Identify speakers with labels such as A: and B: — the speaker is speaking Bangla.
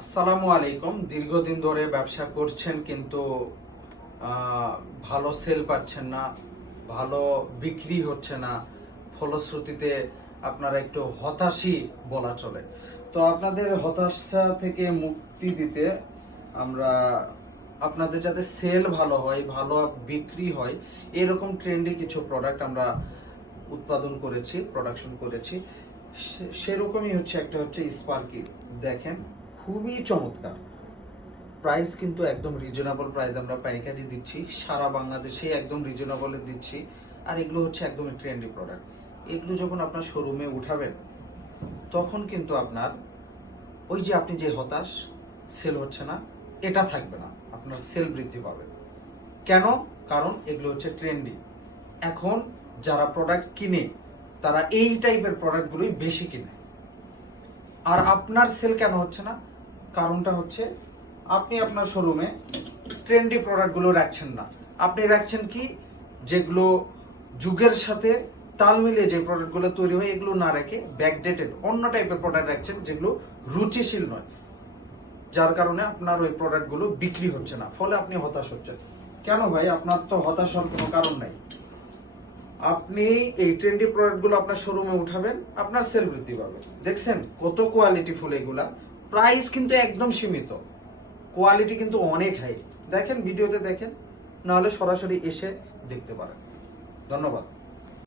A: আসসালামু আলাইকুম। দীর্ঘদিন ধরে ব্যবসা করছেন কিন্তু ভালো সেল পাচ্ছেন না, ভালো বিক্রি হচ্ছে না। ফলশ্রুতিতে আপনারা একটু হতাশই বলা চলে। তো আপনাদের হতাশা থেকে মুক্তি দিতে আমরা, আপনাদের যাতে সেল ভালো হয়, ভালো বিক্রি হয়, এরকম ট্রেন্ডে কিছু প্রোডাক্ট আমরা উৎপাদন করেছি প্রোডাকশন করেছি। সেরকমই হচ্ছে, একটা হচ্ছে স্পার্কি দেখেন খুবই চমৎকার। প্রাইস কিন্তু একদম রিজনেবল প্রাইস আমরা পাইকারি দিচ্ছি, সারা বাংলাদেশে একদম রিজনেবলে দিচ্ছি, আর এগুলো হচ্ছে একদম ট্রেন্ডি প্রোডাক্ট এগুলো যখন আপনার শোরুমে উঠাবেন, তখন কিন্তু আপনার ওই যে আপনি যে হতাশ সেল হচ্ছে না, এটা থাকবে না, আপনার সেল বৃদ্ধি পাবে। কেন? কারণ এগুলো হচ্ছে ট্রেন্ডি এখন যারা প্রোডাক্ট কিনে, তারা এই টাইপের প্রোডাক্টগুলোই বেশি কিনে। আর আপনার সেল কেন হচ্ছে না? কারণটা হচ্ছে আপনি আপনার শোরুমে ট্রেন্ডি প্রোডাক্টগুলো রাখছেন না। আপনি রাখছেন কি? যেগুলো যুগের সাথে তাল মিলিয়ে যে প্রোডাক্টগুলো তৈরি হয়, এগুলো না রেখে ব্যাকডেটেড অন্য টাইপের প্রোডাক্ট রাখছেন যেগুলো রুচিশীল নয়। যার কারণে আপনার ওই প্রোডাক্টগুলো বিক্রি হচ্ছে না। ফলে আপনি হতাশ হচ্ছেন। কেন ভাই? আপনার তো হতাশ হওয়ার কোনো কারণ নাই। আপনি এই ট্রেন্ডি প্রোডাক্টগুলো আপনার শোরুমে উঠাবেন, আপনার সেল বৃদ্ধি পাবে। দেখছেন কত কোয়ালিটি ফুল এগুলা? প্রাইস কিন্তু একদম সীমিত। কোয়ালিটি কিন্তু অনেক হাই। দেখেন, ভিডিওতে দেখেন, নাহলে সরাসরি এসে দেখতে পারেন। ধন্যবাদ।